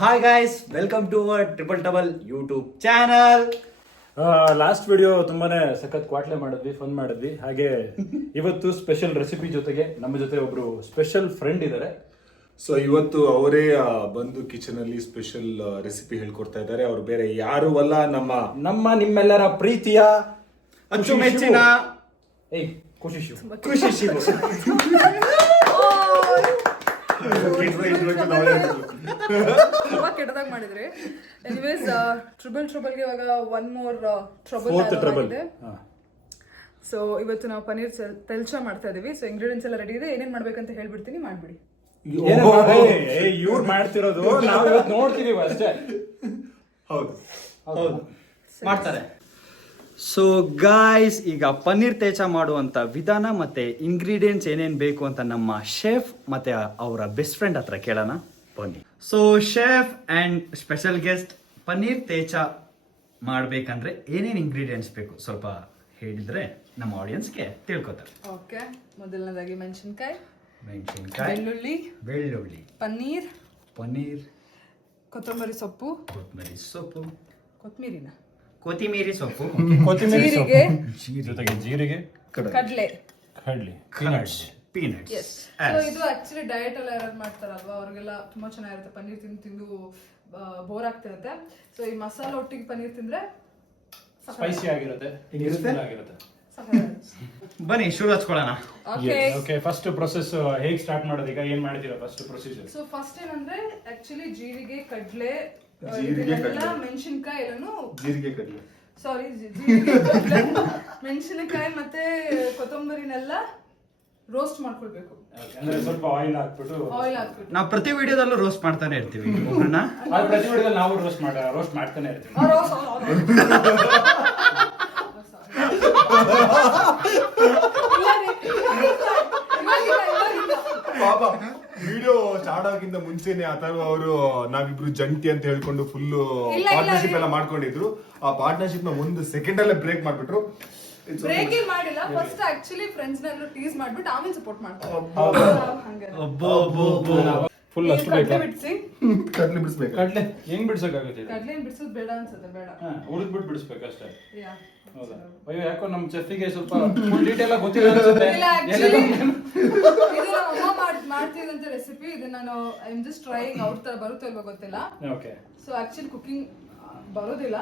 Hi guys, welcome to our triple double YouTube channel. Last video ತುಂಬಾನೇ ಸಖತ್ ಕ್ವಾಟ್ಲೆ ಮಾಡಿದ್ವಿ, fun ಮಾಡಿದ್ವಿ. ಹಾಗೆ ಇವತ್ತು ಸ್ಪೆಷಲ್ ರೆಸಿಪಿ ಜೊತೆಗೆ ನಮ್ಮ ಜೊತೆ ಒಬ್ರು ಸ್ಪೆಷಲ್ ಫ್ರೆಂಡ್ ಇದ್ದಾರೆ. ಸೊ ಇವತ್ತು ಅವರೇ ಬಂದು ಕಿಚನ್ ಅಲ್ಲಿ ಸ್ಪೆಷಲ್ ರೆಸಿಪಿ ಹೇಳ್ಕೊಡ್ತಾ ಇದ್ದಾರೆ. ಅವ್ರು ಬೇರೆ ಯಾರು ಅಲ್ಲ, ನಿಮ್ಮೆಲ್ಲರ ಪ್ರೀತಿಯ ಅಚ್ಚುಮೆಚ್ಚಿನ ಖುಷಿ ಶಿವ್. ಖುಷಿ ಶಿವು. ತುಂಬಾ ಕೆಟ್ಟದಾಗ ಮಾಡಿದ್ರಿ. ಎನಿವೇಸ್ ಟ್ರಬಲ್ಗೆ ಇವಾಗ ಒನ್ ಮೋರ್ ಟ್ರಬಲ್ ಇದೆ. ಸೊ ಇವತ್ತು ನಾವು ಪನ್ನೀರ್ ತೆಲ್ಚಾ ಮಾಡ್ತಾ ಇದೀವಿ. ಸೊ ಇಂಗ್ರೀಡಿಯೆಂಟ್ಸ್ ಎಲ್ಲ ರೆಡಿ ಇದೆ. ಏನೇನ್ ಮಾಡ್ಬೇಕಂತ ಹೇಳ್ಬಿಡ್ತೀನಿ, ಮಾಡ್ಬಿಡಿ. ಇವ್ರು ಮಾಡ್ತಿರೋದು ನಾವು ಇವತ್ತು ನೋಡ್ತಿದೀವಿ ಅಷ್ಟೇ. ಹೌದು ಮಾಡ್ತಾರೆ. ಸೊ ಗಾಯ್ಸ್, ಈಗ ಪನ್ನೀರ್ ತೇಚ ಮಾಡುವಂತ ವಿಧಾನ ಮತ್ತೆ ಇಂಗ್ರೀಡಿಯೆಂಟ್ಸ್ ಏನೇನು ಬೇಕು ಅಂತ ನಮ್ಮ ಶೆಫ್ ಮತ್ತೆ ಅವರ ಬೆಸ್ಟ್ ಫ್ರೆಂಡ್ ಹತ್ರ ಕೇಳೋಣ, ಬನ್ನಿ. So chef and special guest, paneer ತೇಚ ಮಾಡ್ಬೇಕಂದ್ರೆ ಏನೇನು ಇಂಗ್ರೀಡಿಯೆಂಟ್ಸ್ ಬೇಕು ಸ್ವಲ್ಪ ಹೇಳಿದ್ರೆ ನಮ್ಮ ಆಡಿಯನ್ಸ್ಗೆ ತಿಳ್ಕೊತಾರೆ. ಓಕೆ, ಮೊದಲನೇದಾಗಿ ಮೆಣಸಿನ್ಕಾಯಿ, ಬೆಳ್ಳುಳ್ಳಿ, ಪನ್ನೀರ್, ಕೊತ್ತಂಬರಿ ಸೊಪ್ಪು, ಕೊತ್ತಿಮೀರಿ ಸೊಪ್ಪು, ಜೀರಿಗೆ, ಜೊತೆಗೆ ಜೀರಿಗೆ, ಕಡ್ಲೆ, ಪೀನಟ್ಸ್. ಸೊ ಇದು ಆಕ್ಚುಲಿ ಡಯಟ್ ಎಲ್ಲ ಯಾರು ಮಾಡ್ತಾರಲ್ವಾ ಅವ್ರಿಗೆಲ್ಲ ತುಂಬಾ ಚೆನ್ನಾಗಿರುತ್ತೆ. ಪನ್ನೀರ್ ತಿಂದು ಬೋರ್ ಆಗ್ತಿರುತ್ತೆ. ಸೊ ಈ ಮಸಾಲ ಒಟ್ಟಿಗೆ ಪನ್ನೀರ್ ತಿಂದ್ರೆ ಸ್ಪೈಸಿ ಆಗಿರುತ್ತೆ. ಬನ್ನಿ ಶುರು ಹಚ್ಕೊಳ್ಳೋಣ. ಓಕೆ, ಫಸ್ಟ್ ಪ್ರೊಸೆಸ್ ಹೇಗೆ ಸ್ಟಾರ್ಟ್ ಮಾಡೋದು? ಈಗ ಏನ್ ಮಾಡಿದೀರಾ ಫಸ್ಟ್ ಪ್ರೊಸೀಜರ್? ಸೊ ಫಸ್ಟ್ ಏನಂದ್ರೆ ಆಕ್ಚುಲಿ ಜೀರಿಗೆ, ಕಡ್ಲೆ, ಮೆಣಸಿನಕಾಯಿ ಎಲ್ಲಾನು ಮೆಣಸಿನಕಾಯಿ ಮತ್ತೆ ಕೊತ್ತಂಬರಿನೆಲ್ಲ ರೋಸ್ಟ್ ಮಾಡ್ಕೊಳ್ಬೇಕು. ಅಂದ್ರೆ ಸ್ವಲ್ಪ ಆಯಿಲ್ ಹಾಕ್ಬಿಟ್ಟು ನಾವು ಪ್ರತಿ ವಿಡಿಯೋದಲ್ಲೂ ರೋಸ್ಟ್ ಮಾಡ್ತಾನೆ ಇರ್ತೀವಿ ಒಬ್ಬರನ್ನ. ಪ್ರತಿ ವಿಡಿಯೋದಲ್ಲಿ ನಾವು ರೋಸ್ಟ್ ಮಾಡ್ತಾನೆ ಇರ್ತೀವಿ. ಪಾಪ ವಿಡಿಯೋ ಸ್ಟಾರ್ಟ್ ಆಗಿಂದ ಮುಂಚೆನೆ ಅಥವಾ ಅವರು ನಾವಿಬ್ರು ಜಂಟಿ ಅಂತ ಹೇಳ್ಕೊಂಡು ಫುಲ್ ಪಾರ್ಟ್ನರ್ಶಿಪ್ ಎಲ್ಲ ಮಾಡ್ಕೊಂಡಿದ್ರು. ಆ ಪಾರ್ಟ್ನರ್ಶಿಪ್ ನ ಒಂದು ಸೆಕೆಂಡ್ ಅಲ್ಲೇ ಬ್ರೇಕ್ ಮಾಡ್ಬಿಟ್ರು. ಬ್ರೇಕ್ ಮಾಡಿಲ್ಲ, ಫಸ್ಟ್ ಆಕ್ಚುಲಿ ಫ್ರೆಂಡ್ಸ್ ನೆಲ್ಲ ಟೀಸ್ ಮಾಡ್ಬಿಟ್ಟು ಆಮೇಲೆ ಸಪೋರ್ಟ್ ಮಾಡ್ತಾರೆ. ಫುಲ್ ಅಷ್ಟು ಬೇಕಾ? ಕಡ್ಲೆ ಬಿಡಿಸ್ಬೇಕು. ಕಡ್ಲೆ ಹೆಂಗ್ ಬಿಡ್ಸಕ್ಕಾಗುತ್ತೆ? ಕಡ್ಲೆ ಬಿಡಿಸೋದು ಬೇಡ ಅನ್ಸುತ್ತೆ. ಬೇಡ, ಉಳಿದ್ಬಿಟ್ಟು ಬಿಡಿಸ್ಬೇಕಷ್ಟೇ. ಯಾ, ಹೌದಾ? ಅಯ್ಯೋ, ಯಾಕೋ ನಮ್ ಚೆಫಿಗೆ ಸ್ವಲ್ಪ ಫುಲ್ ಡೀಟೇಲ್ ಆಗಿ ಗೊತ್ತಿಲ್ಲ ಅನ್ಸುತ್ತೆ. ಇಲ್ಲ, ಆಕ್ಚುಲಿ ಇದು ಅಮ್ಮ ಮಾಡ್ತಿದ್ದಂತ ರೆಸಿಪಿ. ಇದು ನಾನು ಐ ಆಮ್ ಜಸ್ಟ್ ಟ್ರೈಯಿಂಗ್. ಅವ್ರ ತರ ಬರುತ್ತೋ ಇಲ್ವೋ ಗೊತ್ತಿಲ್ಲ. ಓಕೆ. ಸೊ ಆಕ್ಚುಲಿ ಕುಕಿಂಗ್ ಬರೋದಿಲ್ಲ,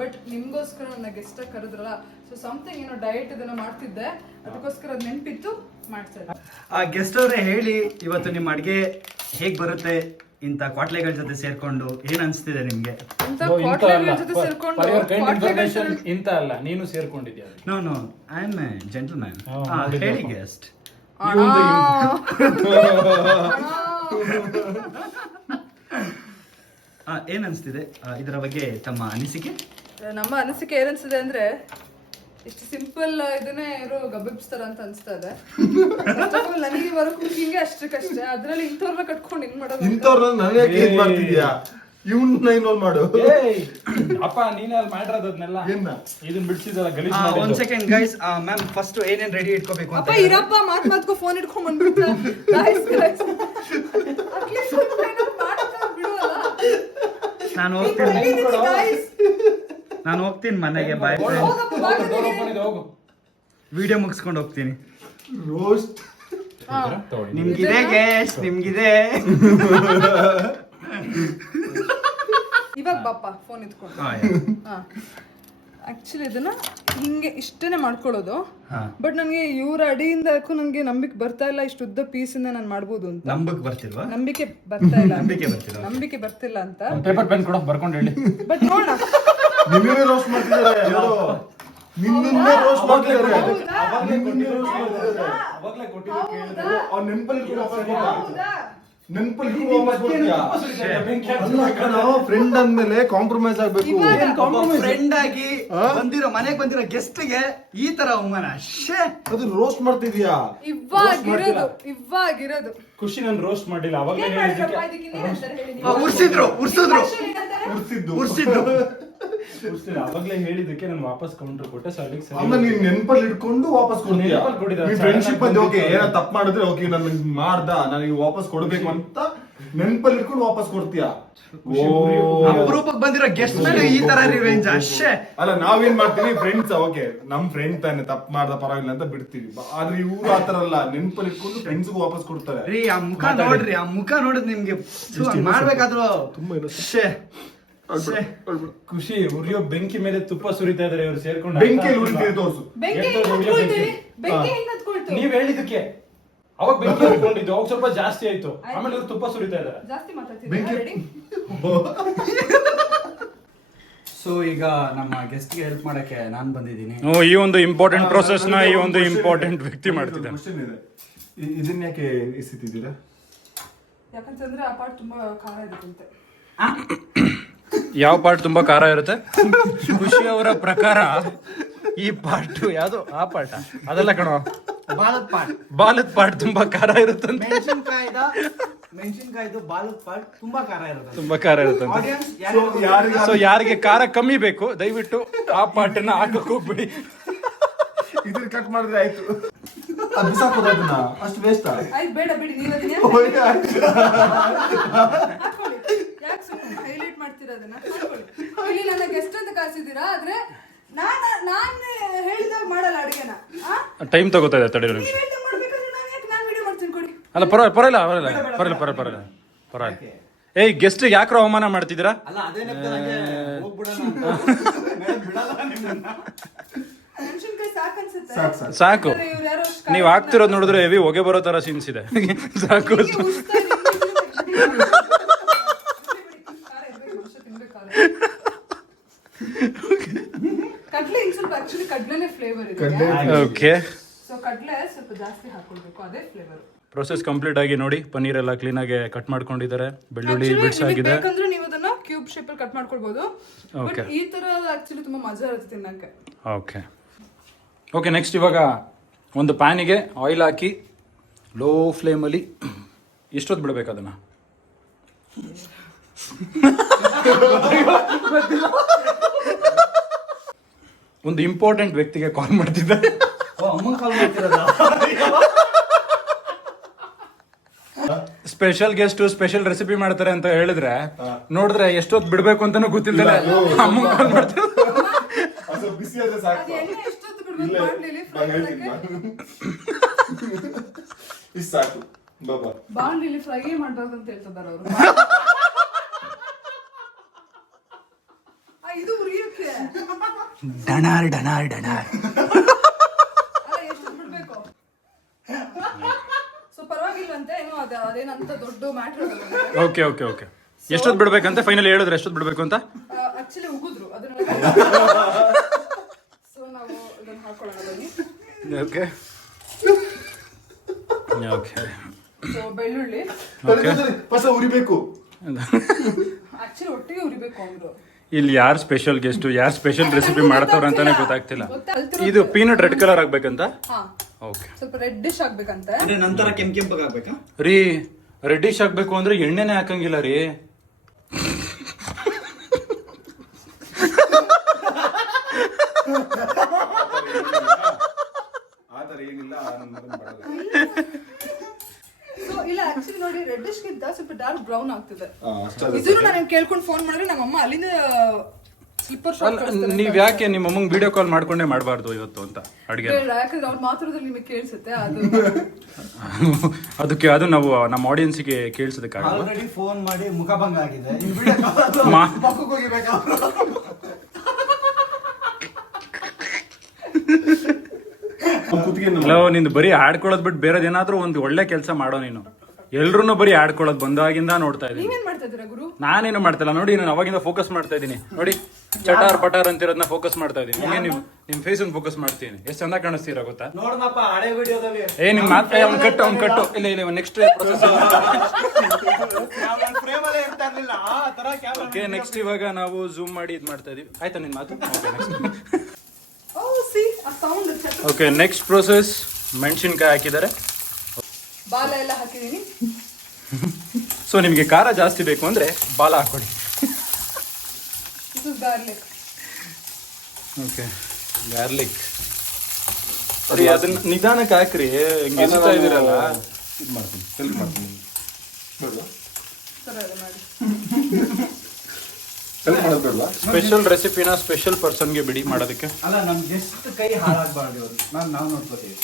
ಬಟ್ ನಿಮ್ಗೋಸ್ಕರ ನನ್ನ ಗೆಸ್ಟ್ ಕರೆದ್ರಲ್ಲ, ಸೊ ಸಮಥಿಂಗ್ ಏನೋ ಡಯಟ್ ಇದನ್ನ ಮಾಡ್ತಿದ್ದೆ, ಅದಕ್ಕೋಸ್ಕರ ಅದ್ ನೆನ್ಪಿತ್ತು ಮಾಡ್ತಾ ಇದ್ದೆ. ಆ ಗೆಸ್ಟ್ ಅವರೇ ಹೇಳಿ, ಇವತ್ತು ನಿಮ್ಮ ಅಡ್ಗೆ ಹೇಗ್ ಬರುತ್ತೆ ಇಂತ ಕ್ವಾಟ್ಲೆಗಳ ಜೊತೆ ಸೇರ್ಕೊಂಡು ಏನ್ ಅನ್ಸ್ತಿದೆ ನಿಮ್ಗೆ? ಇಂತ ಅಲ್ಲ, ನೀನು ಸೇರ್ಕೊಂಡಿದ್ಯಾ? No, I am a gentleman. ಹೇಳಿ ಗೆಸ್ಟ್. ಏನ್ ಅನ್ಸ್ತಿದೆ ಇದರ ಬಗ್ಗೆ ತಮ್ಮ ಅನಿಸಿಕೆ? ನಮ್ಮ ಅನಿಸಿಕೆ ಏನನ್ಸಿದೆ ಅಂದ್ರೆ, ಇಷ್ಟು ಸಿಂಪಲ್ ಇದನ್ನೇ ಇವರು ಗಬ್ಬಿಸ್ತಾರ ಅಂತ ಅನ್ಸ್ತಾ ಇದೆ. ನನಗೆ ಬರೋ ಕುಕಿಂಗ್ ಅಷ್ಟಕ್ಕಷ್ಟೇ, ಅದ್ರಲ್ಲಿ ಇಂಥವ್ರನ್ನ ಕಟ್ಕೊಂಡು ಹಿಂಗ್ ಮಾಡೋದು. ಇಂಥವ್ರನ್ನ ನನಗೆ ಏನ್ ಮಾಡ್ತಿದ್ಯಾ? ಇವ್ನ ಇನ್ವಾಲ್ವ್ ಮಾಡು. ಅಪ್ಪ ನೀನೇ ಅಲ್ಲಿ ಮಾಡಿರೋದನ್ನೆಲ್ಲ ಇದನ್ನ ಬಿಡ್ಸಿದಲ್ಲ ಗಲೀಜ್ ಮಾಡಿ. ಒಂದ್ ಸೆಕೆಂಡ್ ಗೈಸ್, ಮ್ಯಾಮ್ ಫಸ್ಟ್ ಏನೇನ್ ರೆಡಿ ಇಟ್ಕೋಬೇಕು ಅಂತ. ಅಪ್ಪ ಇರಪ್ಪ, ಮಾತ್ಕೋ ಫೋನ್ ಇಟ್ಕೊಂಡ್ ಬಂದ್ಬಿಡ್ತಾ. ನಾನು ಹೋಗ್ತೀನಿ ಮನೆಗೆ. ಬಾಯ್, ವಿಡಿಯೋ ಮುಗಿಸ್ಕೊಂಡು ಹೋಗ್ತೀನಿ. ರೋಸ್ಟ್ ನಿಮ್ಗಿದೆ ಗೆಸ್ಟ್, ನಿಮ್ಗಿದೆ. ಇವಾಗ ಬಾಪ ಫೋನ್ ಇಟ್ಕೊಂಡು. ಆಕ್ಚುಲಿ ಇದನ್ನ ಹಿಂಗೆ ಇಷ್ಟೇನೆ ಮಾಡ್ಕೊಳ್ಳೋದು. ಬಟ್ ನನಗೆ ಇವ್ರ ಅಡಿಯಿಂದ ನನಗೆ ನಂಬಿಕೆ ಬರ್ತಾ ಇಲ್ಲ, ಇಷ್ಟು ಉದ್ದ ಪೀಸ್ ಇಂದ ನಾನು ಮಾಡ್ಬೋದು ಅಂತ. ನಂಬಿಕೆ ಬರ್ತಿಲ್ಲ ಅಂತ. ಪೇಪರ್ ಪೆನ್ ಕೊಡೋ ಬರ್ಕೊಂಡು ಹೇಳಿ. ಬಟ್ ನೋಡ, ನಿನ್ನೆ ರೋಸ್ಟ್ ಮಾಡ್ತಿದ್ದಾರೆ. ನಿನ್ನೆ ರೋಸ್ಟ್ ಮಾಡ್ತಿದ್ದಾರೆ. ಫ್ರೆಂಡ್ ಅಂದ್ಮೇಲೆ ಕಾಂಪ್ರಮೈಸ್ ಆಗ್ಬೇಕು. ಫ್ರೆಂಡ್ ಆಗಿ ಮನೆಗೆ ಬಂದಿರೋ ಗೆಸ್ಟ್ ಗೆ ಈ ತರ ಅವಮಾನ. ಅದು ರೋಸ್ಟ್ ಮಾಡ್ತಿದ್ಯಾ? ಇವಾಗಿರೋದು ಖುಷಿ ನಾನು ರೋಸ್ಟ್ ಮಾಡಿಲ್ಲ. ಅವಾಗಲೇ ಅವಾಗಲೇ ಹೇಳಿದಕ್ಕೆ ನಾನು ವಾಪಸ್ ಕೌಂಟರ್ ಕೊಟ್ಟೆ. ಸೊ ಅಲ್ಲಿಗೆ ಆಮೇಲೆ ನೀನ್ ನೆನಪಲ್ಲಿ ಇಟ್ಕೊಂಡು ವಾಪಸ್ ಕೊಡ್ತೀಯ. ಫ್ರೆಂಡ್ಶಿಪ್ ಅಲ್ಲಿ ಓಕೆ, ಏನೋ ತಪ್ಪು ಮಾಡಿದ್ರೆ ಓಕೆ, ನನ್ ಮಾಡ್ದ, ನನಗೆ ವಾಪಸ್ ಕೊಡ್ಬೇಕು ಅಂತ ನೆನ್ಪಲ್ಲಿ ಇಟ್ಕೊಂಡು ವಾಪಸ್ ಕೊಡ್ತೀಯಾ? ಅಪರೂಪಕ್ಕೆ ಬಂದಿರೋ ಗೆಸ್ಟ್ ಮೇಲೆ ಈ ತರ ರಿವೆಂಜ್ ಅಷ್ಟೇ. ಅಲ್ಲ ನಾವೇನ್ ಮಾಡ್ತೀವಿ ಫ್ರೆಂಡ್ಸ್, ಓಕೆ ನಮ್ ಫ್ರೆಂಡ್ ತಾನೆ ತಪ್ಪು ಮಾಡ್ದ ಪರವಾಗಿಲ್ಲ ಅಂತ ಬಿಡ್ತೀವಿ. ಆದ್ರೆ ಇವ್ರು ಆತರ ಅಲ್ಲ, ನೆನ್ಪಲ್ಲಿ ಇಟ್ಕೊಂಡು ಫ್ರೆಂಡ್ಸ್ ವಾಪಸ್ ಕೊಡ್ತಾರೆ. ರೀ ಆ ಮುಖ ನೋಡ್ರಿ, ಆ ಮುಖ ನೋಡಿದ್ ನಿಮ್ಗೆ ಮಾಡ್ಬೇಕಾದ್ರು ತುಂಬಾ ಖುಷಿ. ಉರಿಯೋ ಬೆಂಕಿ ಮೇಲೆ ತುಪ್ಪ ಸುರಿತಾ ಇದಾರೆ ಇವ್ರು ಸೇರ್ಕೊಂಡು. ಬೆಂಕಿಯಲ್ಲಿ ಉಳಿತೀವಿ ತೋರ್ಸು. ನೀವ್ ಹೇಳಿದಕ್ಕೆ ಅವಾಗ ಬೆಂಕಿ ಹತ್ಕೊಂಡಿದ್ದು, ಅವಾಗ ಸ್ವಲ್ಪ ಜಾಸ್ತಿ ಆಯ್ತು, ಆಮೇಲೆ ಇವ್ರು ತುಪ್ಪ ಸುರಿತಾ ಇದಾರೆ. ಜಾಸ್ತಿ ಮಾತಾಡ್ತಿದ್ದೀರಾ? ಸೊ ಈಗ ನಮ್ಮ ಗೆಸ್ಟ್ ಗೆ ಹೆಲ್ಪ್ ಮಾಡಕ್ಕೆ ನಾನ್ ಬಂದಿದ್ದೀನಿ. ಈ ಒಂದು ಇಂಪಾರ್ಟೆಂಟ್ ಪ್ರೋಸೆಸ್ ನ ಈ ಒಂದು ಇಂಪಾರ್ಟೆಂಟ್ ವ್ಯಕ್ತಿ ಮಾಡ್ತಿದ್ದಾನೆ. ಕ್ವಶನ್ ಇದೆ, ಇದನ್ನ ಯಾಕೆ ಎಸಿತಿದ್ದೀರಾ? ಯಾಕಂತಂದ್ರೆ ಆ ಪಾರ್ಟ್ ತುಂಬಾ ಖಾರ ಇರುತ್ತಂತೆ. ಯಾವ ಪಾರ್ಟ್ ತುಂಬಾ ಖಾರ ಇರುತ್ತೆ? ಖುಷಿ ಅವರ ಪ್ರಕಾರ ಈ ಪಾರ್ಟ್ ಯಾವ್ದು ಆ ಪಾರ್ಟ್ ಅದೆಲ್ಲ ಕಣೋ, ಬಾಲದ ಪಾರ್ಟ್ ತುಂಬಾ ಖಾರ ಇರುತ್ತೆ. ಮೆಣಸಿನ್ಕಾಯ್ದು ಬಾಲದ ಪಾರ್ಟ್ ತುಂಬಾ ಖಾರ ಇರುತ್ತೆ. ತುಂಬಾ ಖಾರ ಇರುತ್ತೆ. ಸೊ ಯಾರಿಗೆ ಖಾರ ಕಮ್ಮಿ ಬೇಕು ದಯವಿಟ್ಟು ಆ ಪಾರ್ಟ್ ಅನ್ನ ಹಾಕಕ್ ಹೋಗ್ಬಿಡಿ. ಇದನ್ನ ಕಟ್ ಮಾಡಿದ್ರೆ ಆಯ್ತು. ಅದು ಬಿಸಾಕೋದು ಅದನ್ನ, ಅಷ್ಟು ವೇಸ್ಟ್. ಆಯ್ತು ಬೇಡ ಬಿಡಿ, ನೀವು ಅದನ್ನ ಹಾಕೊಳ್ಳಿ. ಯಾಕೆ ಸುಮ್ಮನೆ ಹೈಲೈಟ್ ಮಾಡ್ತೀರಾ ಅದನ್ನ? ಹಾಕೊಳ್ಳಿ. ಇಲ್ಲಿ ನನ್ನ ಗೆಸ್ಟ್ ಅಂತ ಕಳ್ಸಿದ್ದೀರಾ, ಆದ್ರೆ ನಾನ್ ಹೇಳಿದಾಗ ಮಾಡಲ್ಲ ಅಡಿಗೆನ. ಟೈಮ್ ತಗೋತಾ ಇದೆ ತಡಿ. ನೀವ್ ಹೇಳ್ದಂಗ್ ಮಾಡ್ಬೇಕಂದ್ರೆ ನಾನ್ ವಿಡಿಯೋ ಮಾಡ್ತೀನಿ ಕೊಡಿ. ಅಲ್ಲ ಪರವಾಗಿಲ್ಲ. ಏಯ್ ಗೆಸ್ಟ್ ಯಾಕ್ರೋ ಅವಮಾನ ಮಾಡ್ತಿದ್ದೀರಾ? ಅಲ್ಲ ಅದೇನೇ ಹೋಗ್ಬಿಡೋಣ. ಮೆಣಸಿನ್ಕಾಯಿ ಸಾಕು ಅನ್ಸುತ್ತೆ. ಸಾಕು. ಇವ್ರು ಯಾರೋ ನೀವ್ ಆಗ್ತಿರೋದ್ ನೋಡಿದ್ರೆ ಹೆವಿ ಹೊಗೆ ಬರೋ ತರ ಸೀನ್ಸ್ ಇದೆ. ಸಾಕು. ಕಡ್ಲೆ ಇನ್ ಸ್ವಲ್ಪ ಆಕ್ಚುಲಿ ಕಡ್ಲೆನೇ ಫ್ಲೇವರ್ ಇದೆ. ಓಕೆ. ಸೊ ಕಡ್ಲೆ ಸ್ವಲ್ಪ ಜಾಸ್ತಿ ಹಾಕೊಳ್ಬೇಕು, ಅದೇ ಫ್ಲೇವರ್. ಪ್ರೊಸೆಸ್ ಕಂಪ್ಲೀಟ್ ಆಗಿ ನೋಡಿ, ಪನ್ನೀರ್ ಎಲ್ಲ ಕ್ಲೀನ್ ಆಗಿ ಕಟ್ ಮಾಡ್ಕೊಂಡಿದ್ದಾರೆ, ಬೆಳ್ಳುಳ್ಳಿ ಬಿಡ್ಸ್ ಆಗಿದೆ. ಬೇಕಂದ್ರೆ ನೀವು ಅದನ್ನ ಕ್ಯೂಬ್ ಶೇಪ್ ಅಲ್ಲಿ ಕಟ್ ಮಾಡ್ಕೊಳ್ಬಹುದು. ಬಟ್ ಈ ತರ ಆಕ್ಚುಲಿ ತುಂಬಾ ಮಜಾ ಇರುತ್ತೆ ತಿನ್ನಕ್ಕೆ. ಓಕೆ ನೆಕ್ಸ್ಟ್ ಇವಾಗ ಒಂದು ಪ್ಯಾನಿಗೆ ಆಯಿಲ್ ಹಾಕಿ ಲೋ ಫ್ಲೇಮಲ್ಲಿ ಎಷ್ಟೊತ್ತು ಬಿಡ್ಬೇಕು ಅದನ್ನ? ಒಂದು ಇಂಪಾರ್ಟೆಂಟ್ ವ್ಯಕ್ತಿಗೆ ಕಾಲ್ ಮಾಡ್ತಿದ್ದಾರೆ. ಅಮ್ಮನ್ ಕಾಲ್ ಮಾಡ್ತಿರೋದ? ಸ್ಪೆಷಲ್ ಗೆಸ್ಟ್ ಸ್ಪೆಷಲ್ ರೆಸಿಪಿ ಮಾಡ್ತಾರೆ ಅಂತ ಹೇಳಿದ್ರೆ ನೋಡಿದ್ರೆ ಎಷ್ಟೊತ್ತು ಬಿಡ್ಬೇಕು ಅಂತಾನು ಗೊತ್ತಿಲ್ಲ. ಅಮ್ಮ ಕಾಲ್ ಮಾಡ್ತಾರೆ. ಬಿಸಿ ಆದ್ರೆ ಸಾಕು. ಅದು ಎಣ್ಣೆ ಎಷ್ಟೊತ್ತು ಬಿಡ್ಬೇಕು ಮಾಡ್ಲಿಲ್ಲ ಫ್ರೈ ಮಾಡಕ್ಕೆ? ಇಷ್ಟು ಸಾಕು ಬಾಬಾ. ಬಾಂಡ್ಲಿಲಿ ಫ್ರೈ ಮಾಡಬಾರ್ದು ಅಂತ ಹೇಳ್ತಿದ್ದಾರೆ ಅವರು. ಇದು ಉರಿಯೋಕೆ ಡನಾರ್. ಅಲ್ಲ, ಎಷ್ಟು ಬಿಡ್ಬೇಕು? ಸೊ ಪರವಾಗಿಲ್ವಂತೆ, ಏನೋ ಅದೇನಂತ ದೊಡ್ಡ ಮ್ಯಾಟರ್. ಓಕೆ ಎಷ್ಟೊತ್ತು ಬಿಡ್ಬೇಕಂತ ಫೈನಲ್ ಹೇಳಿದ್ರೆ ಎಷ್ಟೊತ್ತು ಬಿಡ್ಬೇಕು ಅಂತ ಆಕ್ಚುಲಿ ಉಗಿದ್ರು ಅದನ್ನ. ಸೊ ನಾವು ಇದನ್ನ ಹಾಕೊಳ್ಳೋಣ ಬನ್ನಿ. ಓಕೆ ಸೊ ಬೆಳ್ಳುಳ್ಳಿ ಫಸ್ಟ್ ಉರಿಬೇಕು. ಆಕ್ಚುಲಿ ಒಟ್ಟಿಗೆ ಉರಿಬೇಕು ಅವರು. ಇಲ್ಲಿ ಯಾರು ಸ್ಪೆಷಲ್ ಗೆಸ್ಟ್ ಯಾರು ಸ್ಪೆಷಲ್ ರೆಸಿಪಿ ಮಾಡ್ತಾವ್ರ ಅಂತಾನೆ ಗೊತ್ತಾಗ್ತಿಲ್ಲ. ಇದು ಪೀನಟ್ ರೆಡ್ ಕಲರ್ ಆಗ್ಬೇಕಂತ? ಓಕೆ. ಸ್ವಲ್ಪ ರೆಡ್ಡಿಶ್ ಆಗ್ಬೇಕಂತೆ. ನಂತರ ಕೆಂಪಗೆ ಆಗ್ಬೇಕಾ ರೀ? ರೆಡ್ಡಿಶ್ ಆಗ್ಬೇಕು ಅಂದ್ರೆ ಎಣ್ಣೆನೆ ಹಾಕಂಗಿಲ್ಲ ರೀ. ಆತರ ಏನಿಲ್ಲ. ಸೊ ಇಲ್ಲ ಆಕ್ಚುಲಿ ನೋಡಿ, ರೆಡ್ಡಿಶ್ ಗಿಂತ ಸ್ವಲ್ಪ ಡಾರ್ಕ್ ಬ್ರೌನ್ ಆಗ್ತಿದೆ. ಇದನ್ನು ನಾನು ಕೇಳ್ಕೊಂಡು ಫೋನ್ ಮಾಡಿದ್ರೆ ನಮ್ಮ ಅಮ್ಮ ಅಲ್ಲಿಂದ ಸ್ಲಿಪ್ಪರ್ ಶಾಪ್ ಕಳಿಸ್ತಾರೆ. ನೀವ್ ಯಾಕೆ ನಿಮ್ಮ ಅಮ್ಮಂಗ್ ವಿಡಿಯೋ ಕಾಲ್ ಮಾಡ್ಕೊಂಡೇ ಮಾಡಬಾರ್ದು ಇವತ್ತು ಅಂತ ಅಡಿಗೆ? ಯಾಕಂದ್ರೆ ಅವ್ರ ಮಾತಾಡೋದ್ರಲ್ಲಿ ನಿಮಗೆ ಕೇಳಿಸುತ್ತೆ ಅದು. ಅದಕ್ಕೆ ಅದು ನಾವು ನಮ್ಮ ಆಡಿಯನ್ಸ್ಗೆ ಕೇಳಿಸೋದಕ್ಕಾಗಲ್ಲ. ಆಲ್ರೆಡಿ ಫೋನ್ ಮಾಡಿ ಮುಖಭಂಗ ಆಗಿದೆ. ಹಲೋ, ನಿಂದು ಬರೀ ಆಡ್ಕೊಳ್ಳೋದ್ ಬಿಟ್ಟು ಬೇರೆದ್ ಏನಾದ್ರೂ ಒಂದು ಒಳ್ಳೆ ಕೆಲಸ ಮಾಡೋ ನೀನು. ಎಲ್ರು ಬರೀ ಆಡ್ಕೊಳ್ಳೋದು ಬಂದಾಗಿಂದ ನೋಡ್ತಾ ಇದೀನಿ. ನೀವೇನ್ ಮಾಡ್ತಾ ಇದ್ದೀರಾ ಗುರು? ನಾನೇನು ಮಾಡ್ತಿಲ್ಲ ನೋಡಿ, ನಾನು ಅವಾಗಿಂದ ಫೋಕಸ್ ಮಾಡ್ತಾ ಇದೀನಿ ನೋಡಿ. ಚಟಾರ್ ಪಟಾರ್ ಅಂತಿರೋದನ್ನ ಫೋಕಸ್ ಮಾಡ್ತಾ ಇದೀನಿ. ಹಂಗೆ ನಿಮ್ ಫೇಸ್ ಫೋಕಸ್ ಮಾಡ್ತೀನಿ. ಎಷ್ಟು ಚಂದ ಕಾಣಿಸ್ತೀರಾ ಗೊತ್ತಾ? ನೋಡಪ್ಪ ಹಳೆ ವಿಡಿಯೋದಲ್ಲಿ ನಿಮ್ ಮಾತ್ರ ಅವ್ನ್ ಕಟ್ಟು ಇಲ್ಲ ನೆಕ್ಸ್ಟ್ ಪ್ರೊಸೆಸ್. ಓಕೆ ನೆಕ್ಸ್ಟ್ ಇವಾಗ ನಾವು ಝೂಮ್ ಮಾಡಿ ಇದ್ ಮಾಡ್ತಾ ಇದೀವಿ. ಆಯ್ತಾ ನಿನ್ ಮಾತು? ಓಕೆ ನೆಕ್ಸ್ಟ್ ಪ್ರೊಸೆಸ್ ಮೆಣಸಿನ್ಕಾಯಿ ಹಾಕಿದ್ದಾರೆ, ಬಾಲ ಎಲ್ಲ ಹಾಕಿದೀನಿ. ಸೊ ನಿಮಗೆ ಖಾರ ಜಾಸ್ತಿ ಬೇಕು ಅಂದ್ರೆ ಬಾಲ ಹಾಕೊಳ್ಳಿ. ಓಕೆ ಗಾರ್ಲಿಕ್ ಸರಿ, ಅದನ್ನ ನಿಧಾನಕ್ಕೆ ಹಾಕ್ರಿ. ಹಿಂಗೆ ಎಸುತ್ತಾ ಇದೀರಲ್ಲ. ಇದು ಮಾಡ್ತೀನಿ, ಹೆಲ್ಪ್ ಮಾಡ್ತೀನಿ. ಸರಿ ಅದು ಮಾಡಿ. ಹೆಲ್ಪ್ ಮಾಡೋದಿಲ್ಲ. ಸ್ಪೆಷಲ್ ರೆಸಿಪಿನ ಸ್ಪೆಷಲ್ ಪರ್ಸನ್ಗೆ ಬಿಡಿ ಮಾಡೋದಕ್ಕೆ. ಅಲ್ಲ ನಮ್ ಗೆಸ್ಟ್ ಕೈ ಹಾಳಾಗ್ಬಾರ್ದು ಅವ್ರು. ನಾವು ನೋಡ್ಕೋತೀವಿ.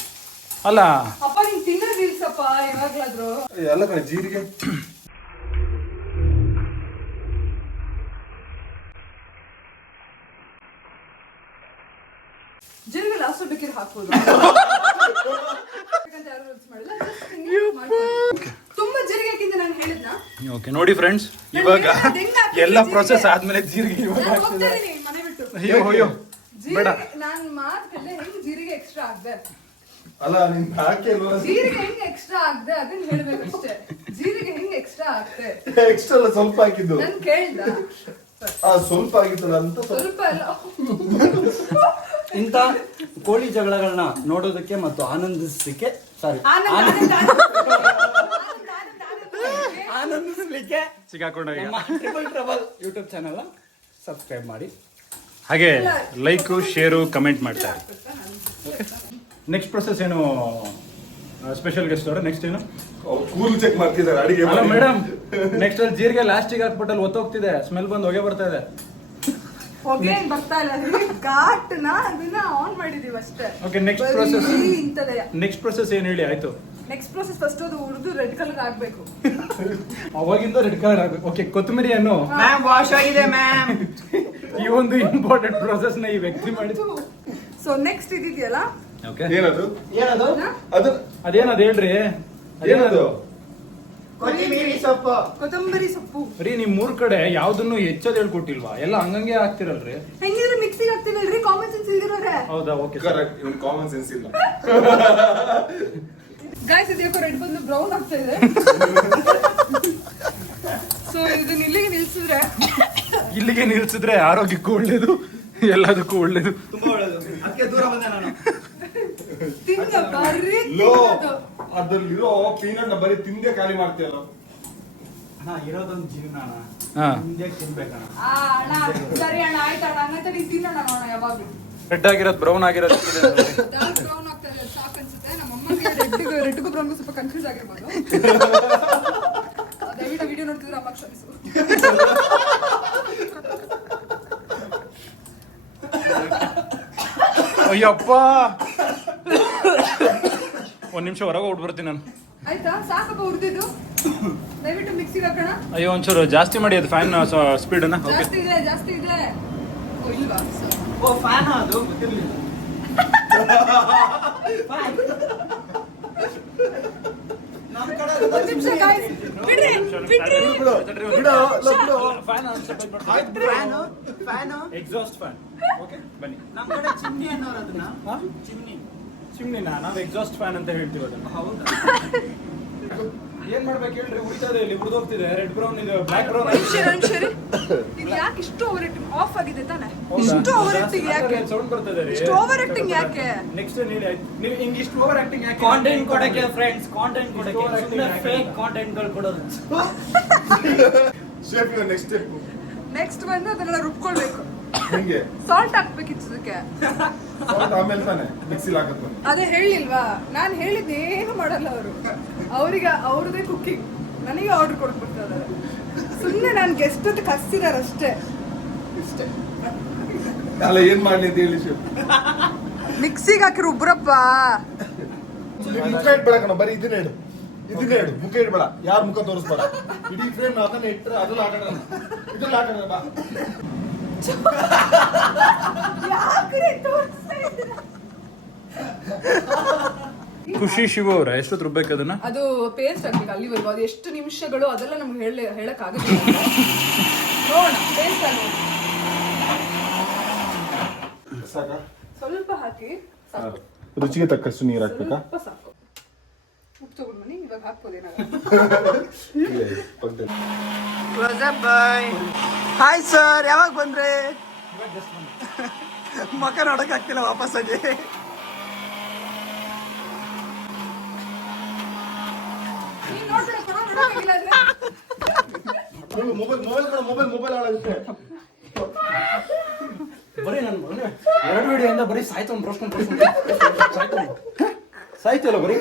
ಅಲ್ಲ ಅಪ್ಪ ನೀನ್ ತಿನ್ನೋದು ನಿಲ್ಸಪ್ಪ ಇವಾಗ್ಲಾದ್ರು. ಎಲ್ಲ ಕಡೆ ಜೀರಿಗೆ ಜೀರಿಗೆ ಲಾಸ್ಟ್ ಬೇಕಿದ್ರೆ ಹಾಕ್ಬೋದು. ಯಾರು ರೂಲ್ಸ್ ಮಾಡಿಲ್ಲ. ತುಂಬಾ ಜೀರಿಗೆ ಹಾಕಿಂದ ನಾನು ಹೇಳಿದ್ನಾ? ಓಕೆ ನೋಡಿ ಫ್ರೆಂಡ್ಸ್, ಇವಾಗ ಎಲ್ಲ ಪ್ರೊಸೆಸ್ ಆದ್ಮೇಲೆ ಜೀರಿಗೆ ಇವಾಗ ನಾನು ಹೋಗ್ತಾ ಇದೀನಿ ಮನೆ ಬಿಟ್ಟು. ಅಯ್ಯೋ ಬೇಡ. ನಾನ್ ಮಾತ್ಕಲ್ಲೇ ಹೆಂಗ್ ಜೀರಿಗೆ ಎಕ್ಸ್ಟ್ರಾ ಆಗ್ದೆ, ಅಲ್ಲ ನಿನ್ ಹಾಕಿ ಅಲ್ವಾ ಜೀರಿಗೆ ಹೆಂಗ್ ಎಕ್ಸ್ಟ್ರಾ ಆಗ್ದೆ ಅದನ್ನ ಹೇಳ್ಬೇಕು ಅಷ್ಟೇ. ಜೀರಿಗೆ ಹೆಂಗ್ ಎಕ್ಸ್ಟ್ರಾ ಆಗ್ತೆ ಎಕ್ಸ್ಟ್ರಾ ಅಲ್ಲ ಸ್ವಲ್ಪ ಹಾಕಿದ್ದು. ನನ್ ಕೇಳ್ದ ಸ್ವಲ್ಪ ಆಗಿತ್ತಲ್ಲ ಅಂತ ಸ್ವಲ್ಪ ಅಲ್ಲ. ಇಂಥ ಕೋಳಿ ಜಗಳಗಳನ್ನ ನೋಡೋದಕ್ಕೆ ಮತ್ತು ಆನಂದಿಸಲಿಕ್ಕೆ ಆನಂದಿಸಲಿಕ್ಕೆ ಸಿಗಾಕೊಂಡಾಗ triple trouble YouTube channel subscribe ಮಾಡಿ, ಹಾಗೆ ಲೈಕು ಶೇರು ಕಮೆಂಟ್ ಮಾಡ್ತಾರೆ. ನೆಕ್ಸ್ಟ್ ಪ್ರೊಸೆಸ್ ಏನು ಸ್ಪೆಷಲ್ ಗೆಸ್ಟ್ ಅವರ ನೆಕ್ಸ್ಟ್ ಏನು ಕೂಲ್ ಚೆಕ್ ಮಾಡ್ತಿದ್ದಾರೆ ಅಡಿಗೆ ಅಲ್ಲ ಮೇಡಮ್, ನೆಕ್ಸ್ಟ್ ಅಲ್ಲಿ ಜೀರಿಗೆ ಲಾಸ್ಟಿಗೆ ಹಾಕ್ಬಿಟ್ಟಲ್ಲಿ ಒತ್ತೋಗ್ತಿದೆ, ಸ್ಮೆಲ್ ಬಂದು ಹೊಗೆ ಬರ್ತಾ ಇದೆ. ಹೊಗೆ ಬರ್ತಾ ಇಲ್ಲ, ಘಾಟ್ನ ಅದನ್ನ ಆನ್ ಮಾಡಿದೀವಿ ಅಷ್ಟೇ. ಓಕೆ ನೆಕ್ಸ್ಟ್ ಪ್ರೊಸೆಸ್ ಇಂತದೇ. ನೆಕ್ಸ್ಟ್ ಪ್ರೊಸೆಸ್ ಏನು ಹೇಳಿ ಆಯ್ತು. ನೆಕ್ಸ್ಟ್ ಪ್ರೊಸೆಸ್ ಫಸ್ಟ್ ಅದು ಉರ್ದು ರೆಡ್ ಕಲರ್ ಆಗ್ಬೇಕು. ಅವಾಗಿಂದ ರೆಡ್ ಕಲರ್ ಆಗ್ಬೇಕು. ಓಕೆ ಕೊತ್ತಂಬರಿಯನ್ನು ಮ್ಯಾಮ್ ವಾಶ್ ಆಗಿದೆ ಮ್ಯಾಮ್. ಈ ಒಂದು ಇಂಪಾರ್ಟೆಂಟ್ ಪ್ರೊಸೆಸ್ ನ ಈ ವ್ಯಕ್ತಿ ಮಾಡಿದ್ದು. ಸೊ ನೆಕ್ಸ್ಟ್ ಇದಿದೆಯಲ್ಲ, ಓಕೆ ಏನದು ಏನದು? ಅದು ಅದೇನದು ಹೇಳ್ರಿ. ಏನದು ಕೊತ್ತಿಮೀರಿ ಸೊಪ್ಪು. ಕೊತ್ತಂಬರಿ ಸೊಪ್ಪು. ರೀ ನಿಮ್ ಮೂರ್ ಕಡೆ ಯಾವ್ದನ್ನು ಹೆಚ್ಚದ್ ಹೇಳ್ಕೊಟ್ಟಿಲ್ವಾ, ಎಲ್ಲ ಹಂಗಂಗೆ ಹಾಕ್ತಿರಲ್ರಿ. ಹೆಂಗಿದ್ರೆ ಮಿಕ್ಸಿಗೆ ಹಾಕ್ತೀವಲ್ರಿ, ಕಾಮನ್ ಸೆನ್ಸ್ ಇಲ್ದಿರೋರೆ. ಹೌದಾ? Okay correct. ಇವ್ನು ಕಾಮನ್ ಸೆನ್ಸ್ ಇಲ್ಲ. ಗಾಯ್ಸ್ ಇದು ಯಾಕೋ ರೆಡ್ ಬಂದು ಬ್ರೌನ್ ಆಗ್ತಾ ಇದೆ. ಸೊ ಇದನ್ನ ಇಲ್ಲಿಗೆ ನಿಲ್ಸಿದ್ರೆ ಆರೋಗ್ಯಕ್ಕೂ ಒಳ್ಳೇದು, ಎಲ್ಲದಕ್ಕೂ ಒಳ್ಳೇದು. ತುಂಬಾ ಒಳ್ಳೇದು. ಅದಕ್ಕೆ ದೂರ ಬಂದೆ ನಾನು. ಲೋ ಅದ್ರಲ್ಲಿರೋ ಪೀನಟ್ ನ ಬರೀ ತಿಂದೆ ಖಾಲಿ ಮಾಡ್ತೀಯಲ್ಲ. ಇರೋದೊಂದು ಜೀವನ ಹಾ. ಹಿಂದೆ ತಿನ್ಬೇಕಣ್ಣ. ಸರಿ ಅಣ್ಣ, ಆಯ್ತು ಅಣ್ಣ, ಹಂಗಂತ ನೀನ್ ತಿನ್ನೋಣ ನೋಡ ಯಾವಾಗ್ಲೂ. ರೆಡ್ ಆಗಿರೋದು ಬ್ರೌನ್ ಆಗಿರೋದು ಡಾರ್ಕ್ ಬ್ರೌನ್ ಆಗ್ತಾ ಇದೆ, ಸಾಕು ಅನ್ಸುತ್ತೆ. ನಮ್ಮ ಅಮ್ಮಗೆ ರೆಡ್ಗೂ ಬ್ರೌನ್ಗೂ ಸ್ವಲ್ಪ ಕನ್ಫ್ಯೂಸ್ ಆಗಿರ್ಬೋದು. ದಯವಿಟ್ಟು ವಿಡಿಯೋ ನೋಡ್ತಿದ್ರೆ ಅಮ್ಮ ಕ್ಷಮಿಸು. ಅಯ್ಯಪ್ಪ, ಒಂದ್ ನಿಮಿಷ ಹೊರಗೆ ಹೋಗ್ಬಿಡ್ತೀನಿ ನಾನು. ಆಯ್ತಾ? ಸಾಕಪ್ಪ ಹುರಿದಿದ್ದು, ದಯವಿಟ್ಟು ಮಿಕ್ಸಿಗೆ ಹಾಕೋಣ. ಅಯ್ಯೋ ಒಂಚೂರು ಜಾಸ್ತಿ ಮಾಡಿ ಅದು ಫ್ಯಾನ್ ಸ್ಪೀಡ್ ಅನ್ನ. ಓಕೆ ಜಾಸ್ತಿ ಇದೆ, ಜಾಸ್ತಿ ಇದೆ. ಓ ಇಲ್ವಾ? ಓ ಫ್ಯಾನ್ ಅದು ಗೊತ್ತಿರ್ಲಿಲ್ಲ. ನಮ್ ಕಡೆ ಒಂದ್ ನಿಮಿಷ guys. ಬಿಡ್ರಿ, ಬಿಡ್ರಿ. Fan exhaust fan. ಓಕೆ ಬನ್ನಿ. ನಮ್ ಕಡೆ ಚಿಮ್ನಿ ಅನ್ನೋರು ಅದನ್ನ. ಹಾ? ಚಿಮ್ನಿ. ಚಿಮ್ನಿನಾ? ನಾವು ಎಕ್ಸಾಸ್ಟ್ ಫ್ಯಾನ್ ಅಂತ ಹೇಳ್ತೀವಿ ಅದನ್ನ. ಹೌದಾ? ಏನ್ ಮಾಡ್ಬೇಕು ಹೇಳ್ರಿ, ಉಳಿತದೆ ಇಲ್ಲಿ ಉಳಿದೋಗ್ತಿದೆ. ರೆಡ್ ಬ್ರೌನ್ ಇದು ಬ್ಲಾಕ್ ಬ್ರೌನ್. ಇದು ಯಾಕೆ ಇಷ್ಟು ಓವರ್ ಆಕ್ಟಿಂಗ್? ಆಫ್ ಆಗಿದೆ ತಾನೆ? ಇಷ್ಟು ಓವರ್ ಆಕ್ಟಿಂಗ್ ಯಾಕೆ? ಸೌಂಡ್ ಬರ್ತದೆ ರೀ. ಇಷ್ಟು ಓವರ್ ಆಕ್ಟಿಂಗ್ ಯಾಕೆ? ನೆಕ್ಸ್ಟ್ ನೀಡಿ ಆಯ್ತು. ನೀವು ಹಿಂಗ್ ಇಷ್ಟು ಓವರ್ ಆಕ್ಟಿಂಗ್ ಯಾಕೆ? ಕಾಂಟೆಂಟ್ ಕೊಡಕ್ಕೆ ಫ್ರೆಂಡ್ಸ್, ಕಾಂಟೆಂಟ್ ಕೊಡಕ್ಕೆ. ಸುಮ್ಮನೆ ಫೇಕ್ ಕಾಂಟೆಂಟ್ ಗಳು ಕೊಡೋದು. ಶೇಫ್ ಇವ ನೆಕ್ಸ್ಟ್ ಸ್ಟೆಪ್ ನೆಕ್ಸ್ಟ್ ಬಂದು ಅದನ್ನೆಲ್ಲ ರುಬ್ಕೊಳ್ಬೇಕು. ಹೆಂಗೆ? ಸಾಲ್ಟ್ ಹಾಕ್ಬೇಕಿತ್ತು ಅದಕ್ಕೆ. Salt ಆಮೇಲೆ ತಾನೆ ಮಿಕ್ಸಿಲಿ ಹಾಕತ್ ಬನ್ನಿ. ಅದೇ ಹೇಳಿಲ್ವಾ, ನಾನು ಹೇಳಿದ್ದೇನು ಮಾಡಲ್ಲ ಅವರು. ಅವರಿಗೆ ಅವ್ರದೇ ಕುಕ್ಕಿಂಗ್, ನನಗೆ ಆರ್ಡರ್ ಕೊಡ್ಬಿಡ್ತಾರೆ. ಸುಮ್ಮನೆ ನಾನು ಗೆಸ್ಟ್ ಅಂತ ಕರ್ಸಿದಾರೆ ಅಷ್ಟೇ. ಇಷ್ಟೇ. ಅಲ್ಲ ಏನ್ ಮಾಡ್ಲಿ ಅಂತ ಹೇಳಿ ಶೇಫ್. ಮಿಕ್ಸಿಗೆ ಹಾಕಿ ರುಬ್ರಪ್ಪ. ಮುಖ ಇಡ್ಬೇಡ ಕಣ, ಬರೀ ಇದನ್ನೇ ಇಡು. ಮುಖ ಇಡ್ಬೇಡ, ಯಾರ ಮುಖ ತೋರಿಸ್ಬೇಡ. ಇಡೀ ಫ್ರೇಮ್ ಅದನ್ನ ಇಟ್ಟರೆ ಅದ್ರಲ್ಲಿ ಆಟ ಇದ್ರಲ್ಲಿ ಆಟ ಬಾ. ಯಾಕ್ರಿ ತೋರಿಸ್ತಾ ಇದ್ದೀರಾ? ಖುಷಿ ಶಿವ ಅವರ ಎಷ್ಟೊತ್ತು ರುಬ್ಬೇಕು ಅದನ್ನ? ಅದು ಪೇಸ್ಟ್ ಹಾಕ್ಬೇಕು ಅಲ್ಲಿವರೆಗೂ. ಅದು ಎಷ್ಟು ನಿಮಿಷಗಳು ಅದೆಲ್ಲ ನಮ್ಗೆ ಹೇಳಕ್ ಆಗುತ್ತೆ. ನೋಡೋಣ, ಪೇಸ್ಟ್ ಆಗಿ ಸಾಕಾ? ಸ್ವಲ್ಪ ಹಾಕಿ ಸಾಕು. ರುಚಿಗೆ ತಕ್ಕಷ್ಟು ನೀರು ಹಾಕ್ಬೇಕಾ? ಸ್ವಲ್ಪ ಸಾಕು. ಉಪ್ಪು ತಗೊಂಡು ಬನ್ನಿ, ಇವಾಗ ಹಾಕ್ಬೋದೇನಾಗ. ಹಾಯ್ ಸರ್, ಯಾವಾಗ ಬಂದ್ರೆ? ಮಕ ನೋಡಕ್ ಆಗ್ತಿಲ್ಲ ವಾಪಸ್ಸಾಗಿ. ಮೊಬೈಲ್ ಹಾಳಾಗುತ್ತೆ. ಬರೀ ನಾನು ಎರಡು ವಿಡಿಯೋಯಿಂದ ಬರೀ ಸಾಯ್ತು ಸಾಯ್ತಲ್ಲ ಬರೀ.